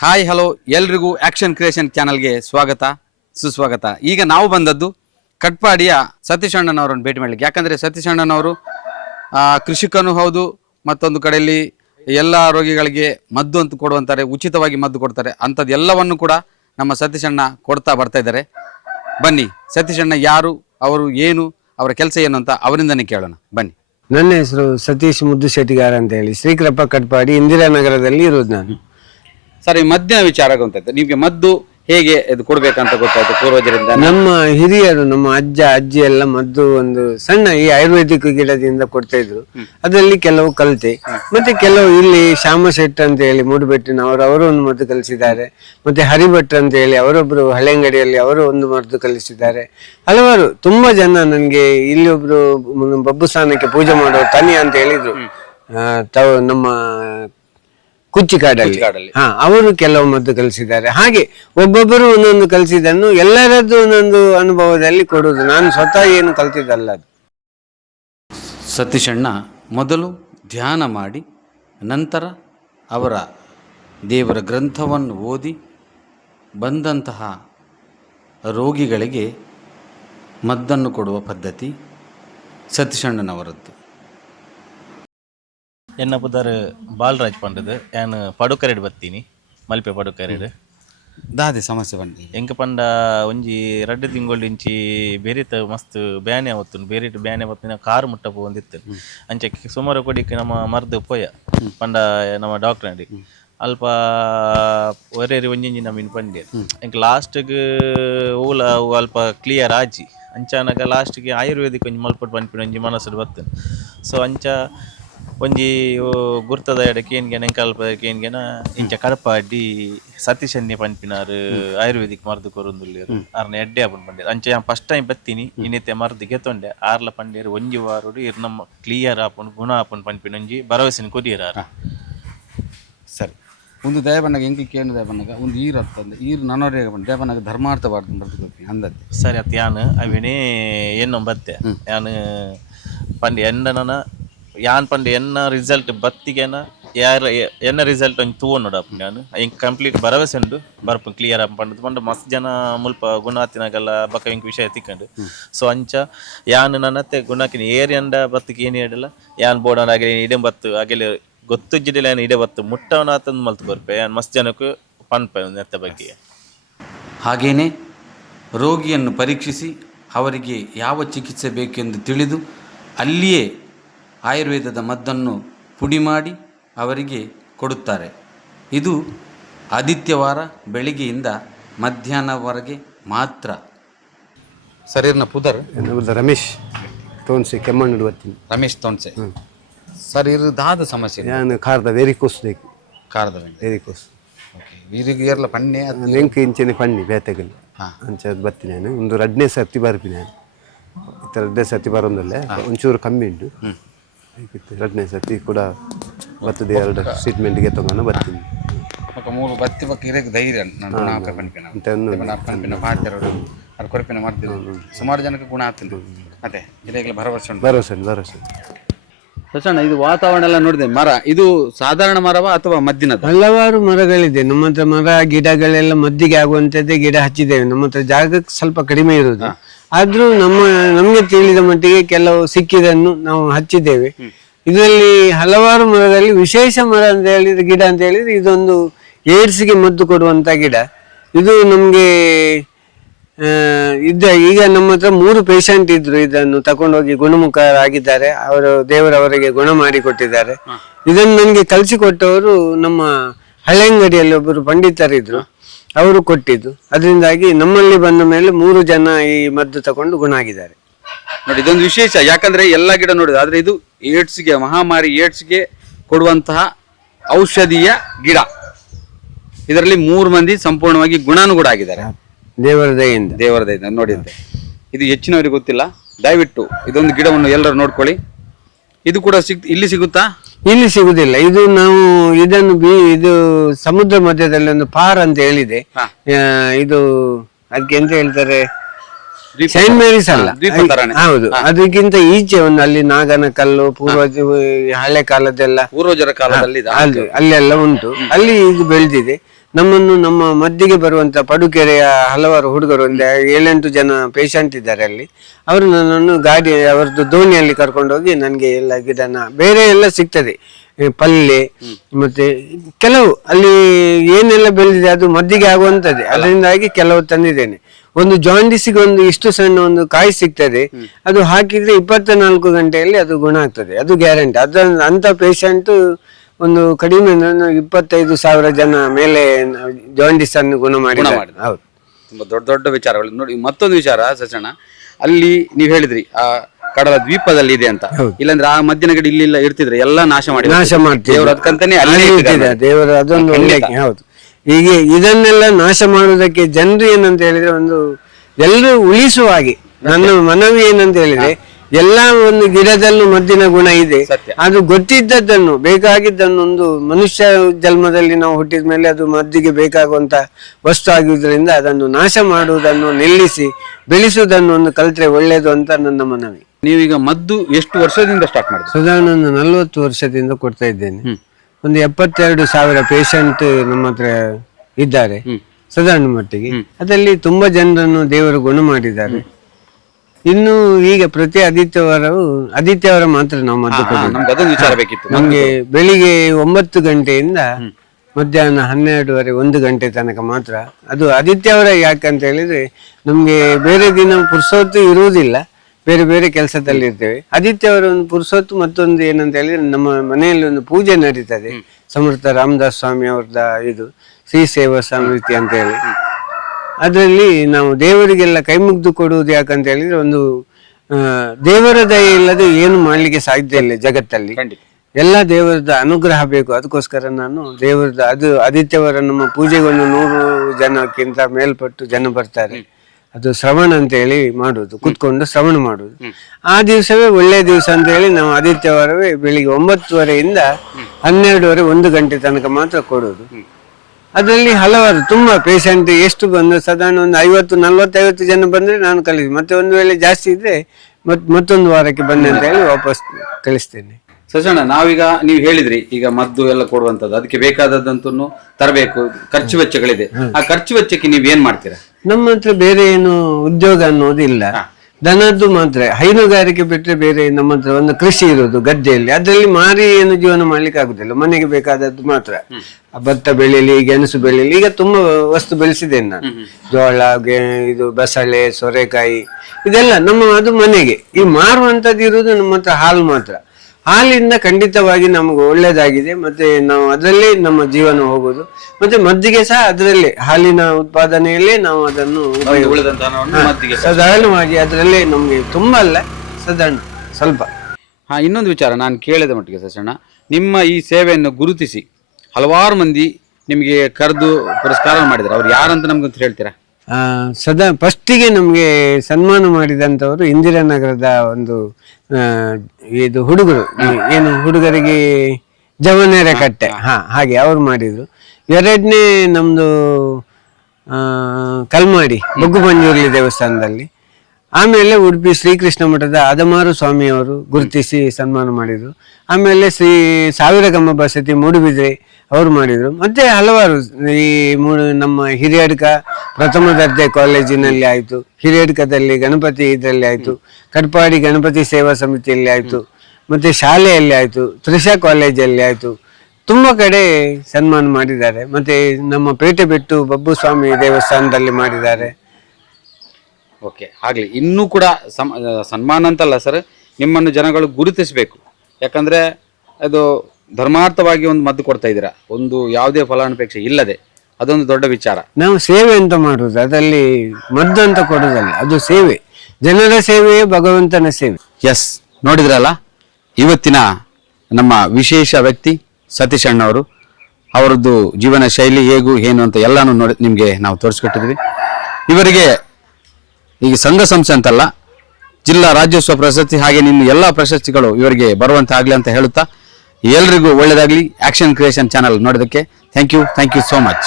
Hi hello ಎಲ್ರಿಗೂ action creation ಚಾನಲ್ಗೆ ಸ್ವಾಗತ ಸುಸ್ವಾಗತ. ಈಗ ನಾವು ಬಂದದ್ದು ಕಟ್ಪಾಡಿಯ ಸತೀಶ್ ಅಣ್ಣನವರನ್ನು ಭೇಟಿ ಮಾಡಲಿಕ್ಕೆ. ಯಾಕಂದರೆ ಸತೀಶ್ ಅಣ್ಣನವರು ಕೃಷಿಕನೂ ಹೌದು, ಮತ್ತೊಂದು ಕಡೆಯಲ್ಲಿ ಎಲ್ಲ ರೋಗಿಗಳಿಗೆ ಮದ್ದು ಅಂತ ಕೊಡುವಂತಾರೆ, ಉಚಿತವಾಗಿ ಮದ್ದು ಕೊಡ್ತಾರೆ. ಅಂಥದ್ದು ಎಲ್ಲವನ್ನು ಕೂಡ ನಮ್ಮ ಸತೀಶ್ ಅಣ್ಣ ಕೊಡ್ತಾ ಬರ್ತಾ ಇದ್ದಾರೆ. ಬನ್ನಿ, ಸತೀಶ್ ಅಣ್ಣ ಯಾರು, ಅವರು ಏನು, ಅವರ ಕೆಲಸ ಏನು ಅಂತ ಅವರಿಂದನೇ ಕೇಳೋಣ ಬನ್ನಿ. ನನ್ನ ಹೆಸರು ಸತೀಶ್ ಮುದ್ದು ಶೆಟ್ಟಿಗಾರ ಅಂತ ಹೇಳಿ, ಶ್ರೀಕೃಪ ಕಟ್ಪಾಡಿ, ಇಂದಿರಾನಗರದಲ್ಲಿ ಇರೋದು ನಾನು. ಸರ್, ಈ ಮದ್ದಿನ ವಿಚಾರ ಗೊತ್ತಾಯ್ತು. ನಿಮಗೆ ಮದ್ದು ಹೇಗೆ ಇದು ಕೊಡ್ಬೇಕಂತ ಗೊತ್ತಾಯ್ತು ಪೂರ್ವಜರಿಂದ? ನಮ್ಮ ಹಿರಿಯರು, ನಮ್ಮ ಅಜ್ಜ ಅಜ್ಜಿ ಎಲ್ಲ ಮದ್ದು ಒಂದು ಸಣ್ಣ ಈ ಆಯುರ್ವೇದಿಕ್ ಗಿಡದಿಂದ ಕೊಡ್ತಾ ಇದ್ರು. ಅದರಲ್ಲಿ ಕೆಲವು ಕಲಿತೆ, ಮತ್ತೆ ಕೆಲವು ಇಲ್ಲಿ ಶ್ಯಾಮ ಶೆಟ್ ಅಂತ ಹೇಳಿ ಮೂಡುಬೆಟ್ಟಿನವರು, ಅವರು ಒಂದು ಮದ್ದು ಕಲಿಸಿದ್ದಾರೆ. ಮತ್ತೆ ಹರಿಭಟ್ ಅಂತ ಹೇಳಿ ಅವರೊಬ್ರು ಹಳೆಂಗಡಿಯಲ್ಲಿ ಅವರು ಒಂದು ಮದ್ದು ಕಲಿಸಿದ್ದಾರೆ. ಹಲವಾರು ತುಂಬಾ ಜನ ನನಗೆ ಇಲ್ಲಿ ಒಬ್ರು ಬಬ್ಬು ಸ್ಥಾನಕ್ಕೆ ಪೂಜೆ ಮಾಡೋ ತನಿ ಅಂತ ಹೇಳಿದ್ರು, ನಮ್ಮ ಕುಚ್ಚಿಕಾಡಲ್ಲಿ. ಅವರು ಕೆಲವು ಮದ್ದು ಕಲಿಸಿದ್ದಾರೆ. ಹಾಗೆ ಒಬ್ಬೊಬ್ಬರು ಒಂದೊಂದು ಕಲಿಸಿದನ್ನು ಎಲ್ಲರದ್ದು ಒಂದೊಂದು ಅನುಭವದಲ್ಲಿ ಕೊಡುವುದು. ನಾನು ಸ್ವತಃ ಏನು ಕಲ್ತಿದ್ದಲ್ಲ. ಸತೀಶ್ ಅಣ್ಣ ಮೊದಲು ಧ್ಯಾನ ಮಾಡಿ ನಂತರ ಅವರ ದೇವರ ಗ್ರಂಥವನ್ನು ಓದಿ ಬಂದಂತಹ ರೋಗಿಗಳಿಗೆ ಮದ್ದನ್ನು ಕೊಡುವ ಪದ್ಧತಿ ಸತೀಶ್ ಅಣ್ಣನವರದ್ದು. ಎನ್ನ ಪುದರ್ ಬಾಲರಾಜ್ ಪಂಡದು ಯಾನ್ ಪಡುಕರೆಡ್ ಬತ್ತೀನಿ ಮಲ್ಪೆ ಪಡುಕರೆಡ್ ದಾದೆ ಸಮಸ್ಯೆ ಬಂದು ಎಂಕ ಪಂಡ ಒಂಜಿ 2 ತಿಂಗಳಿಂಚಿ ಬೇರೆತ ಮಸ್ತ್ ಬ್ಯಾನೆ ಆವತ್ತು ಬೇರೆ ಬ್ಯಾನೆ ಬತ್ತಿನ ಕಾರು ಮುಟ್ಟ ಬಂದಿತ್ತು. ಅಂಚೆ ಸುಮಾರು ಕೊಡಿಕ್ಕೆ ನಮ್ಮ ಮರ್ದು ಪೋಯ ಪಂಡ ನಮ್ಮ ಡಾಕ್ಟರ್ ನಡಿ ಅಲ್ಪ ಒರೇರಿ ಒಂಜಿ ನಮೀನು ಪಂಡೆ ಎಂಕ ಲಾಸ್ಟ್ಗೆ ಊಲ ಅಲ್ಪ ಕ್ಲಿಯರ್ ಆಜಿ ಅಂಚಾನಾಗ ಲಾಸ್ಟ್ಗೆ ಆಯುರ್ವೇದಿಕ್ ಒಂಜಿ ಮಲ್ಪಟ್ಟು ಪನ್ಪಿನ ಒಂಜಿ ಮನಸ್ಸು ಬತ್ತು. ಸೊ ಅಂಚ ಒಂಜಿ ಗುರ್ತದ ಎಡಕ್ಕೆ ಏನ್ಗೆನ ಎಂಕಲ್ಪ ಏನ್ಗೆನ ಇಂಚ ಕಡಪಾಡಿ ಸತೀಶ್ ಅಣ್ಣೆ ಪನ್ಪಿನಾರು ಆಯುರ್ವೇದಿಕ್ ಮರ್ದು ಕೊರೊಂದುಲ್ಲೇರು ಆರ್ನ ಎಡ್ಡೆ ಆಪನ್ ಪಂಡೇರು. ಅಂಚೆ ಫಸ್ಟ್ ಟೈಮ್ ಬತ್ತೀನಿ ಇನ್ನಿತ್ತೆ ಮರ್ದು ಗೆತ್ತೊಂಡೆ ಆರ್ಲ ಪಂಡೇರು ಒಂಜಿ ವಾರೋಡು ಇರ್ ನಮ್ಮ ಕ್ಲಿಯರ್ ಆಪನ್ ಗುಣ ಆಪನ್ ಪನ್ಪಿನ ಒಂಜಿ ಭರವಸೆನ ಕೊಡಿಯರ. ಸರಿ, ಒಂದು ದಯಬಣ್ಣಗ ಎಂಕಿ ಕೇನು ದಯಬಣ್ಣಗ ಒಂದು ಈರು ಹತ್ತಂದು ಈರು ನನ್ನೋರಿಗೆ ಬಂದು ದಯಬಣ್ಣಗ ಧರ್ಮಾರ್ಥಬಾರ್ದು ಬರ್ತೀನಿ ಅಂದದ್ದು. ಸರಿ ಅತ್ ಯಾನು ಅವೇನೇ ಏನೋ ಬತ್ತೆ ಯಾನು ಪಂಡೆ ಎಂಡನ ಯಾನ್ ಪಂಡೆ ಎನ್ನ ರಿಸಲ್ಟ್ ಬತ್ತಿಗೆನ ಯಾರ ಎನ್ನ ರಿಸಲ್ಟ್ ಒಂದು ತೂವನ್ನೋಡಪ್ಪ ನಾನು ಹಿಂಗೆ ಕಂಪ್ಲೀಟ್ ಭರವಸೆ ಉಂಡು ಬರ್ಪ ಕ್ಲಿಯರ್ ಆಪ್ ಪಂಡದು ಪಂಡ ಮಸ್ತ್ ಜನ ಮುಲ್ಪ ಗುಣಾತಿನಾಗೆಲ್ಲ ಬಕ್ಕ ಹಿಂಗೆ ವಿಷಯ ತಿಕ್ಕೊಂಡು. ಸೊ ಅಂಚ ಯಾನ್ ನನ್ನತ್ತೆ ಗುಣಾಕಿನ ಏರಿಯಂಡ ಬತ್ತಿಗೆ ಏನು ಹೇಳಿಲ್ಲ ಯಾನ್ ಬೋರ್ಡ್ ಆಗಲಿ ಇಡೆ ಬತ್ತು ಆಗಲಿ ಗೊತ್ತಿದ್ದಿಲ್ಲ ಏನು ಇಡೆ ಬತ್ತು ಮುಟ್ಟವನಾತಂದು ಮಲ್ತು ಬರ್ಪೆ ಯಾನ್ ಮಸ್ತ್ ಜನಕ್ಕೂ ಪನ್ಪೆ ನೆತ್ತ ಬಗ್ಗೆ. ಹಾಗೆಯೇ ರೋಗಿಯನ್ನು ಪರೀಕ್ಷಿಸಿ ಅವರಿಗೆ ಯಾವ ಚಿಕಿತ್ಸೆ ಬೇಕೆಂದು ತಿಳಿದು ಅಲ್ಲಿಯೇ ಆಯುರ್ವೇದದ ಮದ್ದನ್ನು ಪುಡಿ ಮಾಡಿ ಅವರಿಗೆ ಕೊಡುತ್ತಾರೆ. ಇದು ಆದಿತ್ಯವಾರ ಬೆಳಿಗ್ಗೆಯಿಂದ ಮಧ್ಯಾಹ್ನವರೆಗೆ ಮಾತ್ರ. ಸರಿರ್ನ ಪುದರ್ ರಮೇಶ್ ತೋನ್ಸೆ ಕೆಮ್ಮಣ್ಣು ಬರ್ತೀನಿ. ರಮೇಶ್ ತೋನ್ಸೆ ಸರ್, ಇದು ದಾದ ಸಮಸ್ಯೆ ನಾನು ಕಾರದ ವೆರಿಕೋಸ್ ಬೇಕು. ಕಾರದ ವೆರಿಕೋಸ್ ವೀರಿಗೆರ್ಲ ಪಣ್ಣೆ ನೆಂಕ ಇಂಚನೆ ಪಣ್ಣಿ ಬೇತಗಲ್ಲಿ ಅಂಚದು ಬರ್ತೀನಿ. ನಾನು ಒಂದು 2ನೇ ಸರ್ತಿ ಬರ್ತೀನಿ. ನಾನು ಈ ಥರ 2ನೇ ಸರ್ತಿ ಬರೋದಲ್ಲೇ ಒಂಚೂರು ಕಮ್ಮಿ ಉಂಟು. 2ನೇ ಸರ್ತಿ ಕೂಡ ಬರ್ತದೆ. 2 ಟ್ರೀಟ್ಮೆಂಟ್ಗೆ ತಗೊಂಡು ಬರ್ತೀನಿ. ಮೂರು ಬತ್ತಿ ಬಕ್ಕ ಇರಕ್ಕೆ ಧೈರ್ಯ ಕೊರಪಿನ ಮಾಡ್ತೀವಿ. ಸುಮಾರು ಜನಕ್ಕೆ ಗುಣ ಆಗ್ತದೆ. ಮತ್ತೆ ಇದಕ್ಕೆ ಭರವಸೆ ಉಂಟು. ಭರವಸೆ. ಸಣ್ಣ ಇದು ವಾತಾವರಣ ಎಲ್ಲ ನೋಡಿದೆ. ಮರ ಇದು ಸಾಧಾರಣ ಮರವಾ ಅಥವಾ ಮದ್ದಿನದ? ಹಲವಾರು ಮರಗಳಿದೆ ನಮ್ಮ ಹತ್ರ. ಮರ ಗಿಡಗಳೆಲ್ಲ ಮದ್ದಿಗೆ ಆಗುವಂಥದ್ದೇ ಗಿಡ ಹಚ್ಚಿದ್ದೇವೆ. ನಮ್ಮ ಹತ್ರ ಜಾಗಕ್ಕೆ ಸ್ವಲ್ಪ ಕಡಿಮೆ ಇರುವುದು, ಆದ್ರೂ ನಮಗೆ ತಿಳಿದ ಮಟ್ಟಿಗೆ ಕೆಲವು ಸಿಕ್ಕಿದನ್ನು ನಾವು ಹಚ್ಚಿದ್ದೇವೆ. ಇದರಲ್ಲಿ ಹಲವಾರು ಮರದಲ್ಲಿ ವಿಶೇಷ ಮರ ಅಂತ ಹೇಳಿದ್ರೆ ಗಿಡ ಅಂತ ಹೇಳಿದ್ರೆ ಇದೊಂದು ಏಡ್ಸ್ಗೆ ಮದ್ದು ಕೊಡುವಂತ ಗಿಡ. ಇದು ನಮ್ಗೆ ಈಗ ನಮ್ಮ ಹತ್ರ 3 ಪೇಷಂಟ್ ಇದ್ರು. ಇದನ್ನು ತಕೊಂಡೋಗಿ ಗುಣಮುಖರಾಗಿದ್ದಾರೆ. ಅವರು ದೇವರವರಿಗೆ ಗುಣ ಮಾಡಿ ಕೊಟ್ಟಿದ್ದಾರೆ. ಇದನ್ನು ನನಗೆ ಕಲಿಸಿಕೊಟ್ಟವರು ನಮ್ಮ ಹಳೆಂಗಡಿಯಲ್ಲಿ ಒಬ್ಬರು ಪಂಡಿತರಿದ್ರು, ಅವರು ಕೊಟ್ಟಿದ್ದು. ಅದರಿಂದಾಗಿ ನಮ್ಮಲ್ಲಿ ಬಂದ ಮೇಲೆ 3 ಜನ ಈ ಮದ್ದು ತಕೊಂಡು ಗುಣ ಆಗಿದ್ದಾರೆ. ನೋಡಿ, ಇದೊಂದು ವಿಶೇಷ. ಯಾಕಂದ್ರೆ ಎಲ್ಲ ಗಿಡ ನೋಡಿದ ಆದ್ರೆ ಇದು ಏಡ್ಸ್ಗೆ, ಮಹಾಮಾರಿ ಏಡ್ಸ್ಗೆ ಕೊಡುವಂತಹ ಔಷಧೀಯ ಗಿಡ. ಇದರಲ್ಲಿ 3 ಮಂದಿ ಸಂಪೂರ್ಣವಾಗಿ ಗುಣನೂ ಕೂಡ ಆಗಿದ್ದಾರೆ ದೇವರ ದಯೆಯಿಂದ. ನೋಡಿದ್ದೆ. ಇದು ಹೆಚ್ಚಿನವರಿಗೆ ಗೊತ್ತಿಲ್ಲ. ದಯವಿಟ್ಟು ಇದೊಂದು ಗಿಡವನ್ನು ಎಲ್ಲರೂ ನೋಡ್ಕೊಳ್ಳಿ. ಇದು ಕೂಡ ಇಲ್ಲಿ ಸಿಗುತ್ತಾ? ಇಲ್ಲಿ ಸಿಗುದಿಲ್ಲ. ಇದು ನಾವು ಇದನ್ನು ಇದು ಸಮುದ್ರ ಮಧ್ಯದಲ್ಲಿ ಒಂದು ಪಾರ್ ಅಂತ ಹೇಳಿದೆ. ಇದು ಅದಕ್ಕೆ ಎಂತ ಹೇಳ್ತಾರೆ, ಸೈಂಟ್ ಮೇರಿಸ್ ಅಲ್ಲ, ಹೌದು, ಅದಕ್ಕಿಂತ ಈಚೆ ಒಂದು ಅಲ್ಲಿ ನಾಗನ ಕಲ್ಲು ಹಳೆ ಕಾಲದೆಲ್ಲ ಪೂರ್ವಜರ ಕಾಲದಲ್ಲಿ ಅಲ್ಲೆಲ್ಲ ಉಂಟು. ಅಲ್ಲಿ ಇದು ಬೆಳೆದಿದೆ. ನಮ್ಮನ್ನು ನಮ್ಮ ಮದ್ದಿಗೆ ಬರುವಂತ ಪಡುಕೆರೆಯ ಹಲವಾರು ಹುಡುಗರು ಒಂದು 7-8 ಜನ ಪೇಷಂಟ್ ಇದ್ದಾರೆ ಅಲ್ಲಿ. ಅವರು ನನ್ನನ್ನು ಗಾಡಿ ಅವರದ್ದು ದೋಣಿಯಲ್ಲಿ ಕರ್ಕೊಂಡೋಗಿ ನನಗೆ ಎಲ್ಲ ಗಿಡನ ಬೇರೆ ಎಲ್ಲ ಸಿಗ್ತದೆ, ಪಲ್ಲೆ ಮತ್ತೆ ಕೆಲವು ಅಲ್ಲಿ ಏನೆಲ್ಲ ಬೆಳೆದಿದೆ ಅದು ಮದ್ದಿಗೆ ಆಗುವಂತದ್ದೇ. ಅದರಿಂದಾಗಿ ಕೆಲವು ತಂದಿದ್ದೇನೆ. ಒಂದು ಜಾಂಡಿಸಿಗೆ ಒಂದು ಇಷ್ಟು ಸಣ್ಣ ಒಂದು ಕಾಯಿ ಸಿಗ್ತದೆ, ಅದು ಹಾಕಿದ್ರೆ 24 ಗಂಟೆಯಲ್ಲಿ ಅದು ಗುಣ ಆಗ್ತದೆ, ಅದು ಗ್ಯಾರಂಟಿ. ಅಂತ ಪೇಷಂಟ್ ಒಂದು ಕಡಿಮೆ 25,000 ಜನ ಮೇಲೆ ಜಾಂಡಿಸ್ ಅನ್ನು ಗುಣ ಮಾಡಿದ್ದಾರೆ. ಹೌದು, ತುಂಬಾ ದೊಡ್ಡ ದೊಡ್ಡ ವಿಚಾರಗಳು. ನೋಡಿ ಮತ್ತೊಂದು ವಿಚಾರ ಸಚಣ್ಣ, ಅಲ್ಲಿ ನೀವ್ ಹೇಳಿದ್ರಿ ಆ ಕಡಲ ದ್ವೀಪದಲ್ಲಿ ಇದೆ ಅಂತ. ಇಲ್ಲಾಂದ್ರೆ ಆ ಮಧ್ಯಾಹ್ನ ಗಡಿ ಇಲ್ಲಿ ಇರ್ತಿದ್ರೆ ಎಲ್ಲ ನಾಶ ಮಾಡ್ತೀವಿ. ದೇವರು ಅದಕ್ಕಂತಾನೆ ಅಲ್ಲೇ ದೇವರು ಅದೊಂದು ಒಳ್ಳೆ. ಹೌದು, ಹೀಗೆ ಇದನ್ನೆಲ್ಲ ನಾಶ ಮಾಡುವುದಕ್ಕೆ ಜನರು ಏನಂತ ಹೇಳಿದ್ರೆ ಎಲ್ಲರೂ ಉಳಿಸುವ ಹಾಗೆ ನನ್ನ ಮನವಿ ಏನಂತ ಹೇಳಿದ್ರೆ ಎಲ್ಲಾ ಒಂದು ಗಿಡದಲ್ಲೂ ಮದ್ದಿನ ಗುಣ ಇದೆ. ಅದು ಗೊತ್ತಿದ್ದದ್ದನ್ನು ಬೇಕಾಗಿದ್ದನ್ನು ಒಂದು ಮನುಷ್ಯ ಜನ್ಮದಲ್ಲಿ ನಾವು ಹುಟ್ಟಿದ ಮೇಲೆ ಅದು ಮದ್ದಿಗೆ ಬೇಕಾಗುವಂತ ವಸ್ತು ಆಗಿರುವುದರಿಂದ ಅದನ್ನು ನಾಶ ಮಾಡುವುದನ್ನು ನಿಲ್ಲಿಸಿ ಬೆಳೆಸುವುದನ್ನು ಒಂದು ಕಲ್ತ್ರೆ ಒಳ್ಳೇದು ಅಂತ ನನ್ನ ಮನವಿ. ನೀವೀಗ ಮದ್ದು ಎಷ್ಟು ವರ್ಷದಿಂದ ಸ್ಟಾರ್ಟ್ ಮಾಡಿದ್ರಿ? ಸಾಧಾರಣ ಒಂದು 40 ವರ್ಷದಿಂದ ಕೊಡ್ತಾ ಇದ್ದೇನೆ. ಒಂದು 72,000 ಪೇಷಂಟ್ ನಮ್ಮ ಹತ್ರ ಇದ್ದಾರೆ ಸಾಧಾರಣ ಮಟ್ಟಿಗೆ. ಅದರಲ್ಲಿ ತುಂಬಾ ಜನರನ್ನು ದೇವರು ಗುಣ ಮಾಡಿದ್ದಾರೆ. ಇನ್ನು ಈಗ ಪ್ರತಿ ಆದಿತ್ಯವಾರ ಮಾತ್ರ ನಾವು ಮದ್ದು ಕೊಡೋದು. ನಮ್ಗೆ ಬೆಳಿಗ್ಗೆ 9 ಗಂಟೆಯಿಂದ ಮಧ್ಯಾಹ್ನ 12:30 1 ಗಂಟೆ ತನಕ ಮಾತ್ರ. ಅದು ಆದಿತ್ಯವಾರ ಯಾಕಂತ ಹೇಳಿದ್ರೆ ನಮ್ಗೆ ಬೇರೆ ದಿನ ಪುರ್ಸೊತ್ತು ಇರುವುದಿಲ್ಲ, ಬೇರೆ ಬೇರೆ ಕೆಲಸದಲ್ಲಿ ಇರ್ತೇವೆ. ಆದಿತ್ಯವಾರ ಒಂದು ಪುರ್ಸೊತ್ತು. ಮತ್ತೊಂದು ಏನಂತ ಹೇಳಿದ್ರೆ ನಮ್ಮ ಮನೆಯಲ್ಲಿ ಒಂದು ಪೂಜೆ ನಡೀತದೆ, ಸಮರ್ಥ ರಾಮದಾಸ್ ಸ್ವಾಮಿ ಅವ್ರದ ಇದು ಶ್ರೀ ಸೇವಾ ಸಮಿತಿ ಅಂತ ಹೇಳಿ. ಅದರಲ್ಲಿ ನಾವು ದೇವರಿಗೆಲ್ಲ ಕೈ ಮುಗ್ದು ಕೊಡುವುದು. ಯಾಕಂತ ಹೇಳಿದ್ರೆ ಒಂದು ದೇವರ ದಯೆ ಇಲ್ಲದೆ ಏನು ಮಾಡ್ಲಿಕ್ಕೆ ಸಾಧ್ಯ ಇಲ್ಲ ಜಗತ್ತಲ್ಲಿ. ಎಲ್ಲ ದೇವರದ ಅನುಗ್ರಹ ಬೇಕು. ಅದಕ್ಕೋಸ್ಕರ ನಾನು ದೇವರದ ಅದು ಆದಿತ್ಯವಾರ ನಮ್ಮ ಪೂಜೆಗೆ ಒಂದು 100 ಜನಕ್ಕಿಂತ ಮೇಲ್ಪಟ್ಟು ಜನ ಬರ್ತಾರೆ. ಅದು ಶ್ರವಣ ಅಂತ ಹೇಳಿ ಮಾಡುದು, ಕುತ್ಕೊಂಡು ಶ್ರವಣ ಮಾಡುದು. ಆ ದಿವಸವೇ ಒಳ್ಳೆ ದಿವಸ ಅಂತ ಹೇಳಿ ನಾವು ಆದಿತ್ಯವಾರವೇ ಬೆಳಿಗ್ಗೆ 9:30 12:30 1 ಗಂಟೆ ತನಕ ಮಾತ್ರ ಕೊಡುದು. ಅದರಲ್ಲಿ ಹಲವಾರು ತುಂಬಾ ಪೇಷಂಟ್ ಎಷ್ಟು ಬಂದು ಸಾಧಾರಣ ಒಂದು 50 ಜನ ಬಂದ್ರೆ ನಾನು ಕಳಿಸಿ, ಮತ್ತೆ ಒಂದು ವೇಳೆ ಜಾಸ್ತಿ ಇದ್ರೆ ಮತ್ತೊಂದು ವಾರಕ್ಕೆ ಬನ್ನಿ ಅಂತ ಹೇಳಿ ವಾಪಸ್ ಕಳಿಸ್ತೇನೆ. ಸಜಣ್ಣ, ನಾವೀಗ ನೀವು ಹೇಳಿದ್ರಿ ಈಗ ಮದ್ದು ಎಲ್ಲ ಕೊಡುವಂತದ್ದು, ಅದಕ್ಕೆ ಬೇಕಾದದ್ದಂತೂ ತರಬೇಕು, ಖರ್ಚು ವೆಚ್ಚಗಳಿದೆ. ಆ ಖರ್ಚು ವೆಚ್ಚಕ್ಕೆ ನೀವ್ ಏನ್ ಮಾಡ್ತೀರಾ? ನಮ್ಮ ಹತ್ರ ಬೇರೆ ಏನು ಉದ್ಯೋಗ ಅನ್ನೋದು ಇಲ್ಲ, ದನದ್ದು ಮಾತ್ರ. ಹೈನುಗಾರಿಕೆ ಬಿಟ್ರೆ ಬೇರೆ ನಮ್ಮ ಹತ್ರ ಒಂದು ಕೃಷಿ ಇರೋದು ಗದ್ದೆಯಲ್ಲಿ. ಅದರಲ್ಲಿ ಮಾರಿ ಏನು ಜೀವನ ಮಾಡ್ಲಿಕ್ಕೆ ಆಗುದಿಲ್ಲ. ಮನೆಗೆ ಬೇಕಾದದ್ದು ಮಾತ್ರ. ಭತ್ತ ಬೆಳೀಲಿ, ಗೆಣಸು ಬೆಳೀಲಿ. ಈಗ ತುಂಬಾ ವಸ್ತು ಬೆಳೆಸಿದ್ದೇನೆ ನಾನು. ಜೋಳ, ಇದು ಬಸಳೆ, ಸೋರೆಕಾಯಿ ಇದೆಲ್ಲ ಅದು ಮನೆಗೆ. ಈ ಮಾರುವಂತದ್ದು ಇರುವುದು ನಮ್ಮ ಹತ್ರ ಹಾಲು ಮಾತ್ರ. ಹಾಲಿಂದ ಖಂಡಿತವಾಗಿ ನಮಗೆ ಒಳ್ಳೇದಾಗಿದೆ. ಮತ್ತೆ ನಾವು ಅದರಲ್ಲೇ ನಮ್ಮ ಜೀವನ ಹೋಗುದು. ಮತ್ತೆ ಮದ್ದಿಗೆ ಸಹ ಅದರಲ್ಲೇ ಹಾಲಿನ ಉತ್ಪಾದನೆಯಲ್ಲೇ ನಾವು ಅದನ್ನು ಸಾಧಾರಣವಾಗಿ ಅದರಲ್ಲೇ ನಮ್ಗೆ ತುಂಬಾ ಅಲ್ಲ, ಸಾಧಾರಣ ಸ್ವಲ್ಪ. ಇನ್ನೊಂದು ವಿಚಾರ ನಾನು ಕೇಳಿದ ಮಟ್ಟಿಗೆ ಸಸಣ್ಣ, ನಿಮ್ಮ ಈ ಸೇವೆಯನ್ನು ಗುರುತಿಸಿ ಹಲವಾರು ಮಂದಿ ನಿಮಗೆ ಕರೆದು ಪುರಸ್ಕಾರ ಮಾಡಿದ್ದಾರೆ. ಅವ್ರು ಯಾರಂತ ನಮ್ಗಂತ ಹೇಳ್ತೀರಾ? ಫಸ್ಟಿಗೆ ನಮ್ಗೆ ಸನ್ಮಾನ ಮಾಡಿದಂಥವ್ರು ಇಂದಿರಾನಗರದ ಒಂದು ಇದು ಹುಡುಗರು, ಏನು ಹುಡುಗರಿಗೆ ಜವನೇರ ಕಟ್ಟೆ, ಹಾಗೆ ಅವ್ರು ಮಾಡಿದ್ರು. ಎರಡನೇ ನಮ್ದು ಕಲ್ಮಾಡಿ ಬೊಗ್ಗುಬಂಜೂರ್ಲಿ ದೇವಸ್ಥಾನದಲ್ಲಿ. ಆಮೇಲೆ ಉಡುಪಿ ಶ್ರೀಕೃಷ್ಣ ಮಠದ ಅದಮಾರು ಸ್ವಾಮಿ ಅವರು ಗುರುತಿಸಿ ಸನ್ಮಾನ ಮಾಡಿದ್ರು. ಆಮೇಲೆ ಶ್ರೀ ಸಾವಿರಗಮ್ಮ ಬಸತಿ ಮೂಡುಬಿದ್ರೆ ಅವ್ರು ಮಾಡಿದ್ರು. ಮತ್ತೆ ಹಲವಾರು ಈ ನಮ್ಮ ಹಿರಿಯಡ್ಕ ಪ್ರಥಮ ದರ್ಜೆ ಕಾಲೇಜಿನಲ್ಲಿ ಆಯ್ತು, ಹಿರಿಯಡ್ಕದಲ್ಲಿ ಗಣಪತಿ ಇದರಲ್ಲಿ ಆಯ್ತು, ಕಟ್ಪಾಡಿ ಗಣಪತಿ ಸೇವಾ ಸಮಿತಿಯಲ್ಲಿ ಆಯ್ತು, ಮತ್ತೆ ಶಾಲೆಯಲ್ಲಿ ಆಯ್ತು, ತ್ರಿಷಾ ಕಾಲೇಜಲ್ಲಿ ಆಯ್ತು. ತುಂಬಾ ಕಡೆ ಸನ್ಮಾನ ಮಾಡಿದ್ದಾರೆ. ಮತ್ತೆ ನಮ್ಮ ಪೇಟೆ ಬಿಟ್ಟು ಬಬ್ಬು ಸ್ವಾಮಿ ದೇವಸ್ಥಾನದಲ್ಲಿ ಮಾಡಿದ್ದಾರೆ. ಓಕೆ, ಆಗ್ಲಿ. ಇನ್ನೂ ಕೂಡ ಸನ್ಮಾನ ಅಂತಲ್ಲ ಸರ್, ನಿಮ್ಮನ್ನು ಜನಗಳು ಗುರುತಿಸಬೇಕು. ಯಾಕಂದ್ರೆ ಅದು ಧರ್ಮಾರ್ಥವಾಗಿ ಒಂದು ಮದ್ದು ಕೊಡ್ತಾ ಇದ್ದೀರಾ, ಒಂದು ಯಾವುದೇ ಫಲಾನುಪೇಕ್ಷೆ ಇಲ್ಲದೆ. ಅದೊಂದು ದೊಡ್ಡ ವಿಚಾರ. ನಾವು ಸೇವೆ ಅಂತ ಮಾಡುದು, ಅದರಲ್ಲಿ ಮದ್ದು ಅಂತ ಕೊಡುದಲ್ಲ, ಅದು ಸೇವೆ. ಜನರ ಸೇವೆಯೇ ಭಗವಂತನ ಸೇವೆ. ಎಸ್, ನೋಡಿದ್ರಲ್ಲ, ಇವತ್ತಿನ ನಮ್ಮ ವಿಶೇಷ ವ್ಯಕ್ತಿ ಸತೀಶ್ ಅಣ್ಣವರು. ಅವರದ್ದು ಜೀವನ ಶೈಲಿ ಹೇಗೂ ಏನು ಅಂತ ಎಲ್ಲಾನು ನೋಡಿ ನಿಮಗೆ ನಾವು ತೋರಿಸ್ಕೊಟ್ಟಿದ್ವಿ. ಇವರಿಗೆ ಈಗ ಸಂಘ ಸಂಸ್ಥೆ ಅಂತಲ್ಲ, ಜಿಲ್ಲಾ ರಾಜ್ಯೋತ್ಸವ ಪ್ರಶಸ್ತಿ ಹಾಗೆ ನಿನ್ನ ಎಲ್ಲ ಪ್ರಶಸ್ತಿಗಳು ಇವರಿಗೆ ಬರುವಂತೆ ಆಗಲಿ ಅಂತ ಹೇಳುತ್ತಾ, ಎಲ್ರಿಗೂ ಒಳ್ಳೆಯದಾಗಲಿ. ಆಕ್ಷನ್ ಕ್ರಿಯೇಷನ್ ಚಾನಲ್ ನೋಡೋದಕ್ಕೆ ಥ್ಯಾಂಕ್ ಯು ಸೋ ಮಚ್.